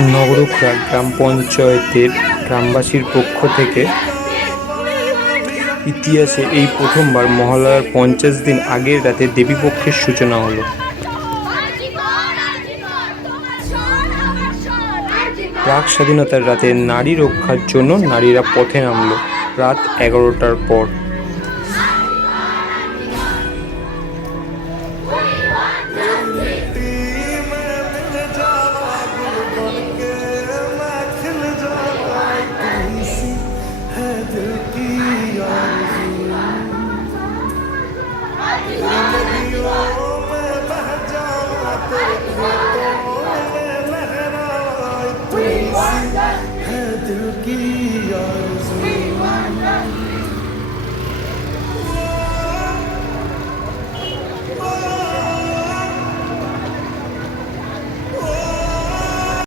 নগরুখরা গ্রাম পঞ্চায়েতের গ্রামবাসীর পক্ষ থেকে ইতিহাসে এই প্রথমবার মহালয়ার 50 দিন আগের রাতে দেবীপক্ষের সূচনা হলো। প্রাক স্বাধীনতার রাতে নারী রক্ষার জন্য নারীরা পথে নামলো রাত 11টার পর। है दिल की